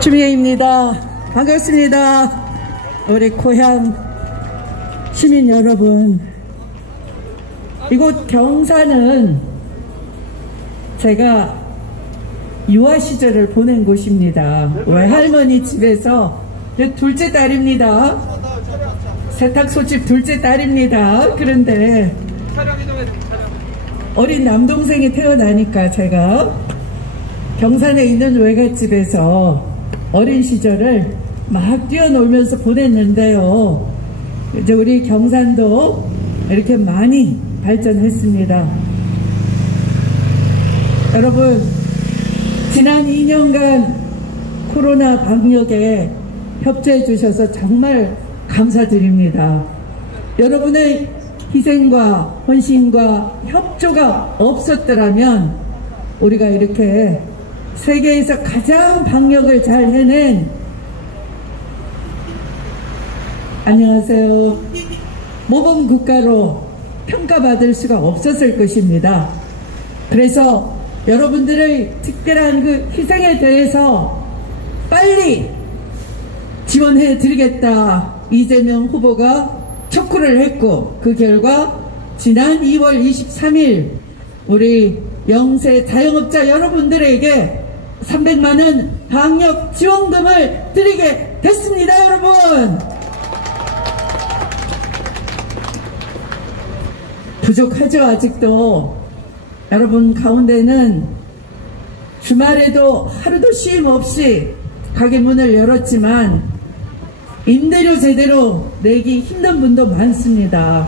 주미애입니다. 반갑습니다. 우리 고향 시민 여러분, 이곳 경산은 제가 유아 시절을 보낸 곳입니다. 외할머니 집에서 둘째 딸입니다. 세탁소집 둘째 딸입니다. 그런데 어린 남동생이 태어나니까 제가 경산에 있는 외갓집에서 어린 시절을 막 뛰어놀면서 보냈는데요. 이제 우리 경산도 이렇게 많이 발전했습니다. 여러분, 지난 2년간 코로나 방역에 협조해 주셔서 정말 감사드립니다. 여러분의 희생과 헌신과 협조가 없었더라면 우리가 이렇게 세계에서 가장 방역을 잘 해낸, 안녕하세요, 모범국가로 평가받을 수가 없었을 것입니다. 그래서 여러분들의 특별한 그 희생에 대해서 빨리 지원해 드리겠다 이재명 후보가 촉구를 했고, 그 결과 지난 2월 23일 우리 영세 자영업자 여러분들에게 300만원 방역 지원금을 드리게 됐습니다. 여러분, 부족하죠? 아직도 여러분 가운데는 주말에도 하루도 쉼 없이 가게 문을 열었지만 임대료 제대로 내기 힘든 분도 많습니다.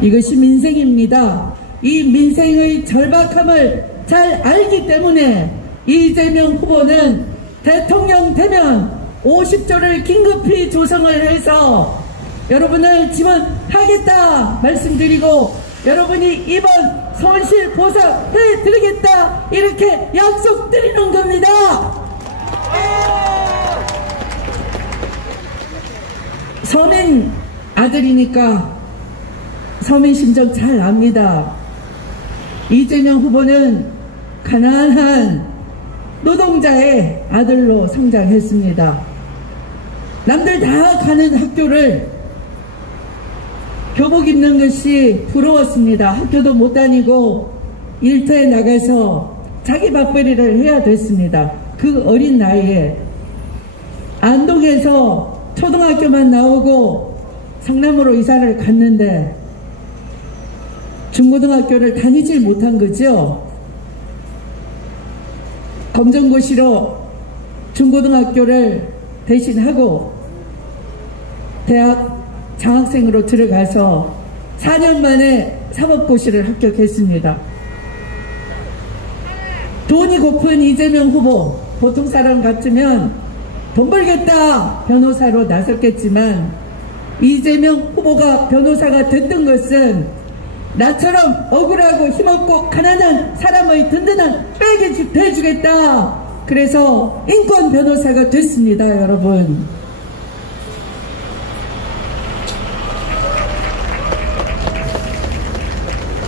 이것이 민생입니다. 이 민생의 절박함을 잘 알기 때문에 이재명 후보는 대통령 되면 50조를 긴급히 조성을 해서 여러분을 지원하겠다 말씀드리고, 여러분이 이번 손실 보상해 드리겠다 이렇게 약속드리는 겁니다. 서민 아들이니까 서민 심정 잘 압니다. 이재명 후보는 가난한 노동자의 아들로 성장했습니다. 남들 다 가는 학교를 교복 입는 것이 부러웠습니다. 학교도 못 다니고 일터에 나가서 자기 밥벌이를 해야 됐습니다. 그 어린 나이에 안동에서 초등학교만 나오고 성남으로 이사를 갔는데 중고등학교를 다니질 못한 거죠. 검정고시로 중고등학교를 대신하고 대학 장학생으로 들어가서 4년 만에 사법고시를 합격했습니다. 돈이 고픈 이재명 후보, 보통 사람 같으면 돈 벌겠다 변호사로 나섰겠지만, 이재명 후보가 변호사가 됐던 것은 나처럼 억울하고 힘없고 가난한 사람의 든든한 백이 돼주겠다. 그래서 인권 변호사가 됐습니다. 여러분,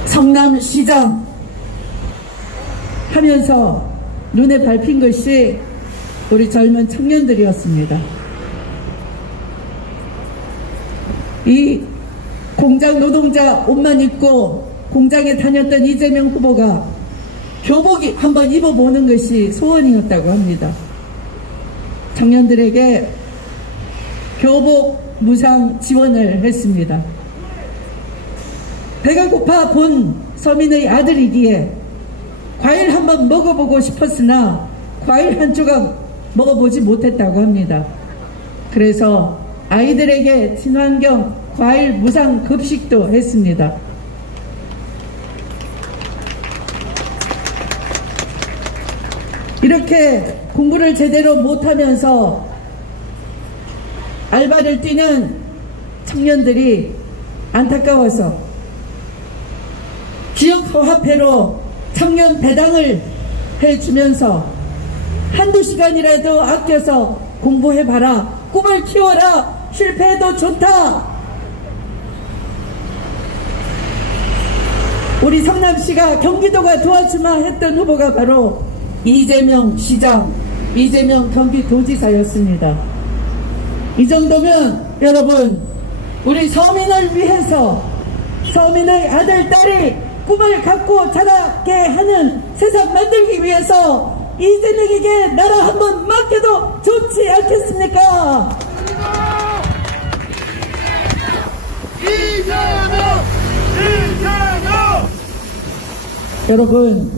성남시장 하면서 눈에 밟힌 것이 우리 젊은 청년들이었습니다. 이 공장 노동자 옷만 입고 공장에 다녔던 이재명 후보가 교복이 한번 입어보는 것이 소원이었다고 합니다. 청년들에게 교복 무상 지원을 했습니다. 배가 고파 본 서민의 아들이기에 과일 한번 먹어보고 싶었으나 과일 한 조각 먹어보지 못했다고 합니다. 그래서 아이들에게 친환경 과일 무상 급식도 했습니다. 이렇게 공부를 제대로 못하면서 알바를 뛰는 청년들이 안타까워서 지역화폐로 청년 배당을 해주면서 한두 시간이라도 아껴서 공부해봐라, 꿈을 키워라, 실패해도 좋다. 우리 성남시가 경기도가 도와주마 했던 후보가 바로 이재명 시장 이재명 경기도지사였습니다. 이 정도면 여러분, 우리 서민을 위해서 서민의 아들, 딸이 꿈을 갖고 자라게 하는 세상 만들기 위해서 이재명에게 나라 한번 맡겨도 좋지 않겠습니까? 이재명! 여러분,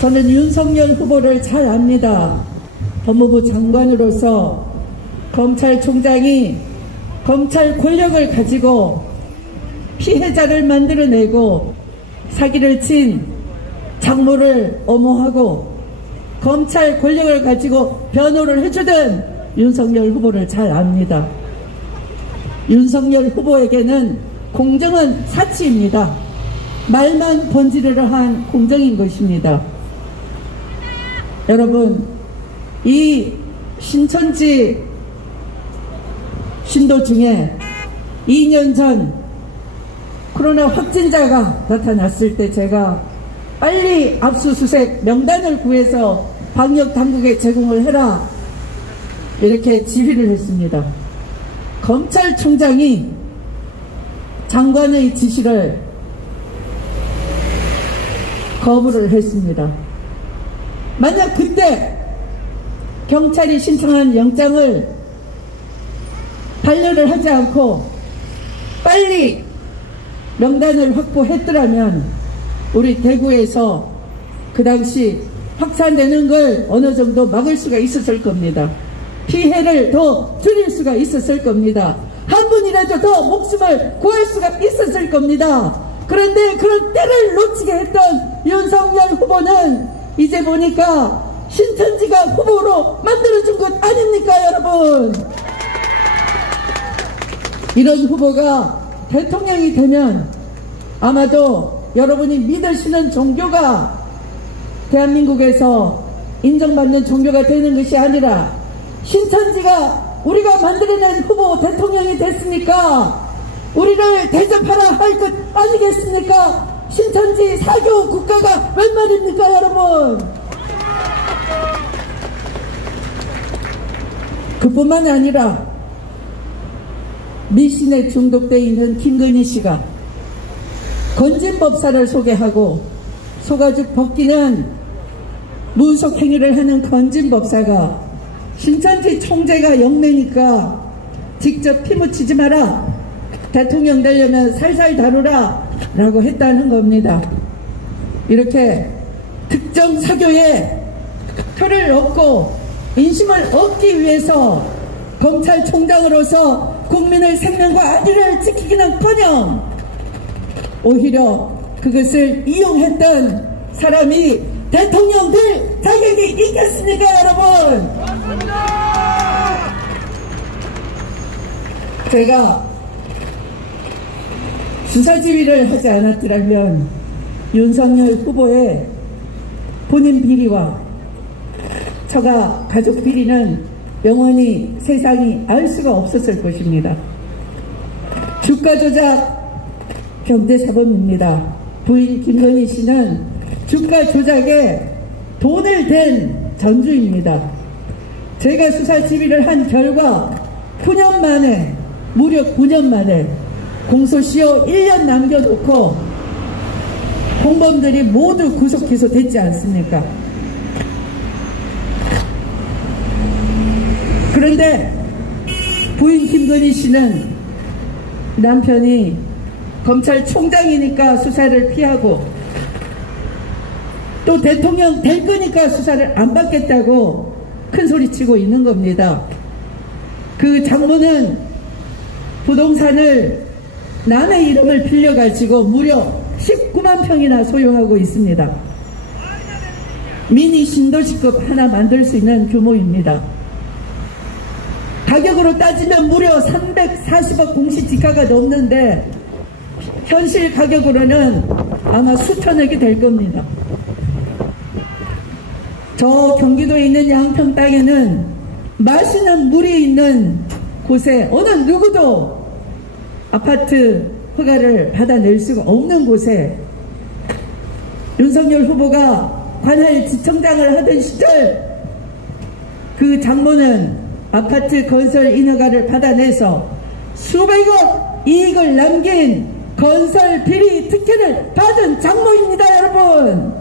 저는 윤석열 후보를 잘 압니다. 법무부 장관으로서 검찰총장이 검찰 권력을 가지고 피해자를 만들어내고 사기를 친 장모를 엄호하고 검찰 권력을 가지고 변호를 해주던 윤석열 후보를 잘 압니다. 윤석열 후보에게는 공정은 사치입니다. 말만 번지르르 한 공정인 것입니다. 여러분, 이 신천지 신도 중에 2년 전 코로나 확진자가 나타났을 때 제가 빨리 압수수색 명단을 구해서 방역당국에 제공을 해라, 이렇게 지휘를 했습니다. 검찰총장이 장관의 지시를 거부를 했습니다. 만약 그때 경찰이 신청한 영장을 반려를 하지 않고 빨리 명단을 확보했더라면 우리 대구에서 그 당시 확산되는 걸 어느 정도 막을 수가 있었을 겁니다. 피해를 더 줄일 수가 있었을 겁니다. 한 분이라도 더 목숨을 구할 수가 있었을 겁니다. 그런데 그런 때를 놓치게 했던 윤석열 후보는 이제 보니까 신천지가 후보로 만들어준 것 아닙니까, 여러분? 이런 후보가 대통령이 되면 아마도 여러분이 믿으시는 종교가 대한민국에서 인정받는 종교가 되는 것이 아니라 신천지가 우리가 만들어낸 후보 대통령이 됐으니까 우리를 대접하라 할 것 아니겠습니까? 신천지 사교 국가가 웬 말입니까, 여러분? 그뿐만 아니라 미신에 중독되어 있는 김건희 씨가 건진법사를 소개하고 소가죽 벗기는 무속행위를 하는 건진법사가 신천지 총재가 영매니까 직접 피묻히지 마라, 대통령 되려면 살살 다루라 라고 했다는 겁니다. 이렇게 특정 사교에 표를 얻고 인심을 얻기 위해서 검찰총장으로서 국민의 생명과 안위를 지키기는커녕 오히려 그것을 이용했던 사람이 대통령 될 자격이 있겠습니까, 여러분? 제가 수사지휘를 하지 않았더라면 윤석열 후보의 본인 비리와 처가 가족 비리는 영원히 세상이 알 수가 없었을 것입니다. 주가 조작 경제사범입니다. 부인 김건희 씨는 주가 조작에 돈을 댄 전주입니다. 제가 수사 지휘를 한 결과 9년 만에, 무려 9년 만에 공소시효 1년 남겨놓고 공범들이 모두 구속 기소됐지 않습니까? 그런데 부인 김건희 씨는 남편이 검찰총장이니까 수사를 피하고 또 대통령 될 거니까 수사를 안 받겠다고 큰 소리치고 있는 겁니다. 그 장모는 부동산을 남의 이름을 빌려가지고 무려 19만 평이나 소유하고 있습니다. 미니 신도시급 하나 만들 수 있는 규모입니다. 가격으로 따지면 무려 340억 공시지가가 넘는데 현실 가격으로는 아마 수천억이 될 겁니다. 저 경기도에 있는 양평 땅에는 마시는 물이 있는 곳에 어느 누구도 아파트 허가를 받아낼 수가 없는 곳에 윤석열 후보가 관할 지청장을 하던 시절 그 장모는 아파트 건설 인허가를 받아내서 수백억 이익을 남긴 건설 비리 특혜를 받은 장모입니다. 여러분,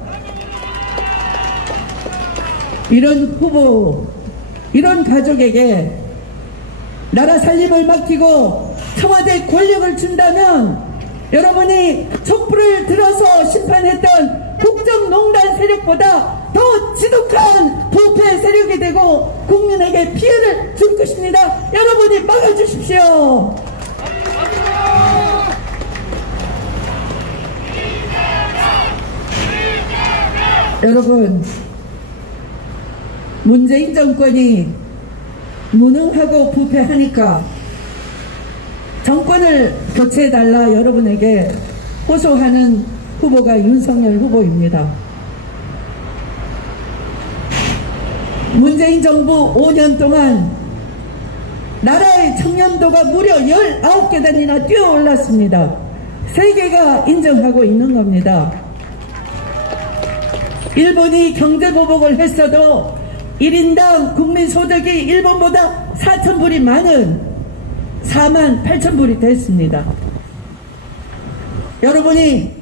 이런 후보, 이런 가족에게 나라 살림을 맡기고 청와대 권력을 준다면 여러분이 촛불을 들어서 심판했던 국정농단 세력보다 더 지독한 부패 세력이 되고 국민에게 피해를 줄 것입니다. 여러분이 막아주십시오. 여러분, 문재인 정권이 무능하고 부패하니까 정권을 교체해달라 여러분에게 호소하는 후보가 윤석열 후보입니다. 문재인 정부 5년 동안 나라의 청년도가 무려 19계단이나 뛰어올랐습니다. 세계가 인정하고 있는 겁니다. 일본이 경제보복을 했어도 1인당 국민소득이 일본보다 4,000불이 많은 48,000불이 됐습니다. 여러분이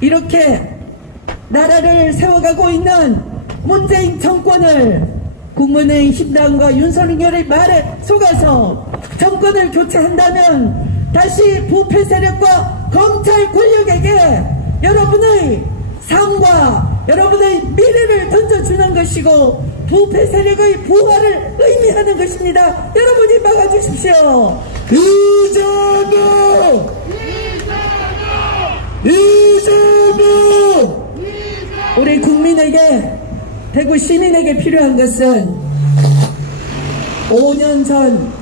이렇게 나라를 세워가고 있는 문재인 정권을 국민의힘 신당과 윤석열의 말에 속아서 정권을 교체한다면 다시 부패 세력과 검찰 권력에게 여러분의 삶과 여러분의 미래를 던져주는 것이고 부패 세력의 부활을 의미하는 것입니다. 여러분이 막아주십시오. 이재명! 이재명! 우리 국민에게, 대구 시민에게 필요한 것은 5년 전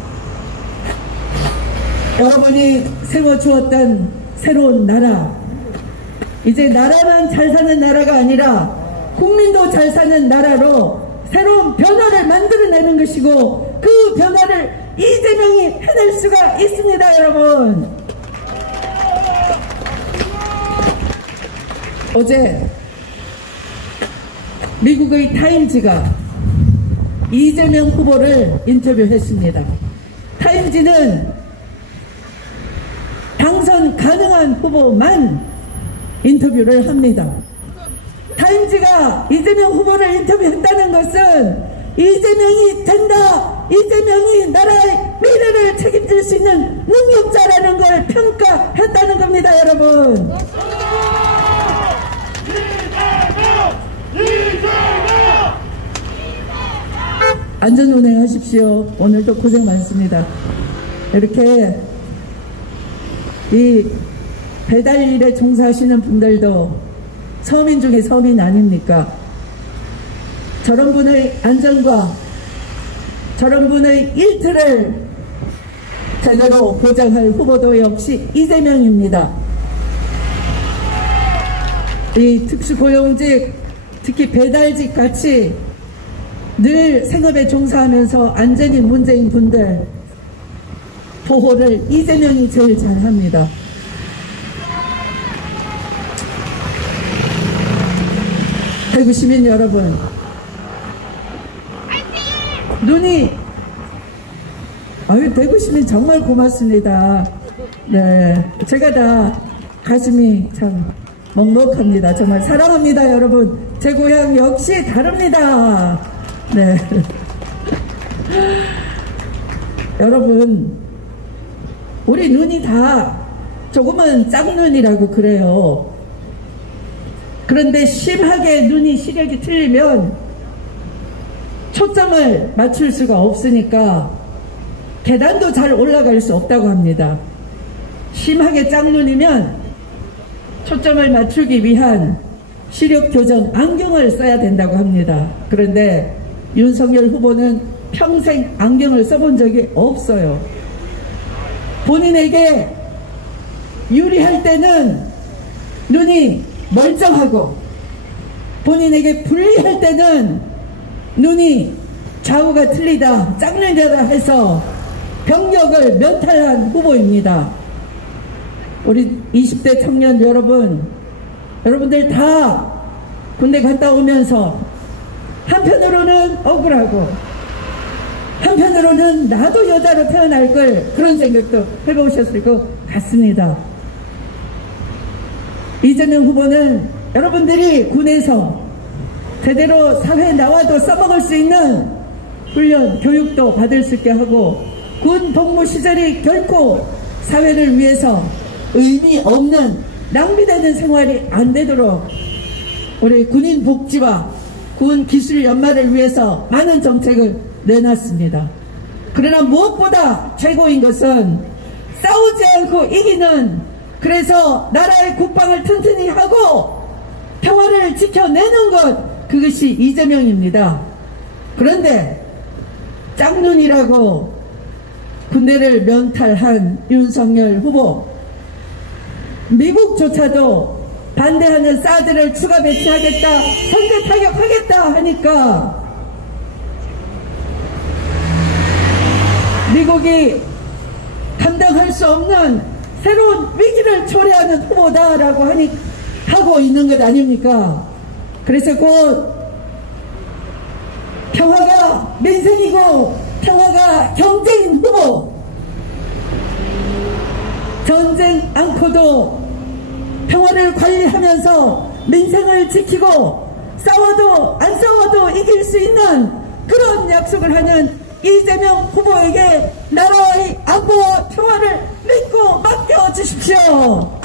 여러분이 세워주었던 새로운 나라, 이제 나라는 잘 사는 나라가 아니라 국민도 잘 사는 나라로 새로운 변화를 만들어내는 것이고 그 변화를 이재명이 해낼 수가 있습니다. 여러분, 어제 미국의 타임지가 이재명 후보를 인터뷰했습니다. 타임지는 당선 가능한 후보만 인터뷰를 합니다. 타임지가 이재명 후보를 인터뷰했다는 것은 이재명이 된다, 이재명이 나라의 미래를 책임질 수 있는 능력자라는 걸 평가했다는 겁니다. 여러분, 안전운행하십시오. 오늘도 고생 많습니다. 이렇게 이 배달일에 종사하시는 분들도 서민 중에 서민 아닙니까? 저런 분의 안전과 저런 분의 일터를 제대로 보장할 후보도 역시 이재명입니다. 이 특수고용직, 특히 배달직 같이 늘 생업에 종사하면서 안전이 문제인 분들 보호를 이재명이 제일 잘합니다. 대구 시민 여러분, 눈이, 대구 시민 정말 고맙습니다. 네, 제가 다 가슴이 참 먹먹합니다. 정말 사랑합니다. 여러분, 제 고향 역시 다릅니다. 네. 여러분, 우리 눈이 다 조금은 짝눈이라고 그래요. 그런데 심하게 눈이 시력이 틀리면 초점을 맞출 수가 없으니까 계단도 잘 올라갈 수 없다고 합니다. 심하게 짝눈이면 초점을 맞추기 위한 시력 교정 안경을 써야 된다고 합니다. 그런데 윤석열 후보는 평생 안경을 써본 적이 없어요. 본인에게 유리할 때는 눈이 멀쩡하고 본인에게 불리할 때는 눈이 좌우가 틀리다, 짝눈이다 해서 병력을 면탈한 후보입니다. 우리 20대 청년 여러분, 여러분들 다 군대 갔다 오면서 한편으로는 억울하고 한편으로는 나도 여자로 태어날 걸 그런 생각도 해보셨을 것 같습니다. 이재명 후보는 여러분들이 군에서 제대로 사회에 나와도 써먹을 수 있는 훈련, 교육도 받을 수 있게 하고 군 복무 시절이 결코 사회를 위해서 의미 없는 낭비되는 생활이 안 되도록 우리 군인 복지와 군 기술 연마를 위해서 많은 정책을 내놨습니다. 그러나 무엇보다 최고인 것은 싸우지 않고 이기는, 그래서 나라의 국방을 튼튼히 하고 평화를 지켜내는 것, 그것이 이재명입니다. 그런데 짝눈이라고 군대를 면탈한 윤석열 후보, 미국조차도 반대하는 사드를 추가 배치하겠다, 선제 타격하겠다 하니까 미국이 감당할 수 없는 새로운 위기를 초래하는 후보다라고 하고 있는 것 아닙니까? 그래서 곧 평화가 민생이고 평화가 경제인 후보, 전쟁 않고도 평화를 관리하면서 민생을 지키고 싸워도 안 싸워도 이길 수 있는 그런 약속을 하는 이재명 후보에게 나라의 안보와 평화를 믿고 맡겨주십시오.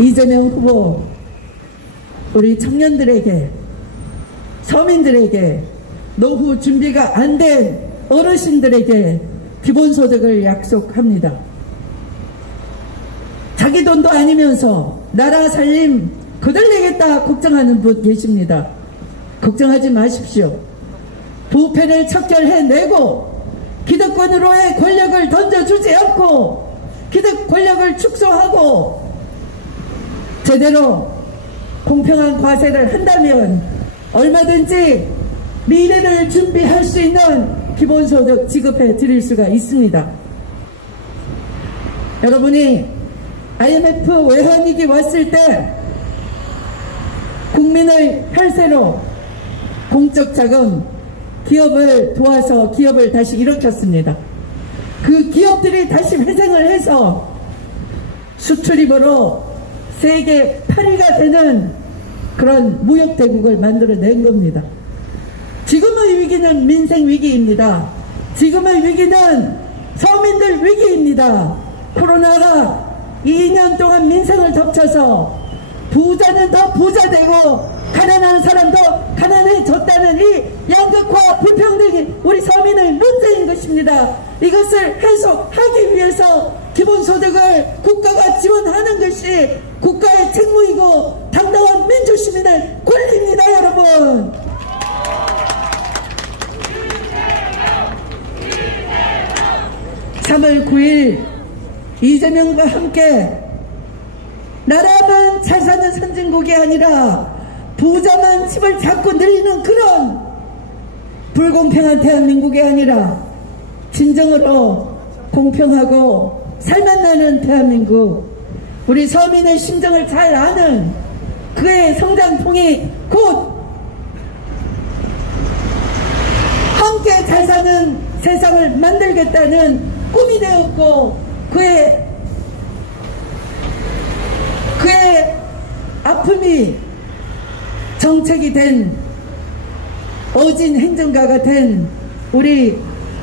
이재명 후보, 우리 청년들에게, 서민들에게, 노후 준비가 안 된 어르신들에게 기본소득을 약속합니다. 자기 돈도 아니면서 나라 살림 거들리겠다 걱정하는 분 계십니다. 걱정하지 마십시오. 부패를 척결해내고 기득권으로의 권력을 던져주지 않고 기득 권력을 축소하고 제대로 공평한 과세를 한다면 얼마든지 미래를 준비할 수 있는 기본소득 지급해 드릴 수가 있습니다. 여러분이 IMF 외환위기 왔을 때 국민의 혈세로 공적 자금, 기업을 도와서 기업을 다시 일으켰습니다. 그 기업들이 다시 회생을 해서 수출입으로 세계 8위가 되는 그런 무역대국을 만들어낸 겁니다. 지금의 위기는 민생 위기입니다. 지금의 위기는 서민들 위기입니다. 코로나가 2년 동안 민생을 덮쳐서 부자는 더 부자되고 가난한 사람도 가난해졌다는 이 양극화 불평등이 우리 서민의 문제인 것입니다. 이것을 해소하기 위해서 기본소득을 국가가 지원하는 것이 국가의 책무이고 당당한 민주시민의 권리입니다. 여러분, 3월 9일 이재명과 함께 나라만 잘 사는 선진국이 아니라 부자만 집을 자꾸 늘리는 그런 불공평한 대한민국이 아니라 진정으로 공평하고 살맛나는 대한민국, 우리 서민의 심정을 잘 아는 그의 성장통이 곧 함께 잘 사는 세상을 만들겠다는 꿈이 되었고 그의 아픔이 정책이 된 어진 행정가가 된 우리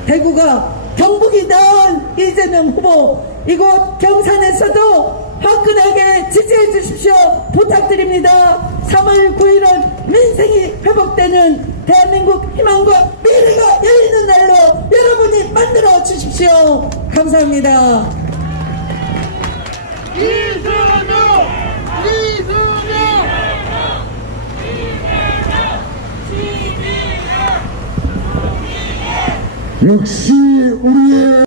대구가 경북이 낳은 이재명 후보, 이곳 경산에서도 화끈하게 지지해 주십시오. 부탁드립니다. 3월 9일은 민생이 회복되는 대한민국 희망과 미래가 열리는 날로 여러분이 만들어 주십시오. 감사합니다. 역시 우리의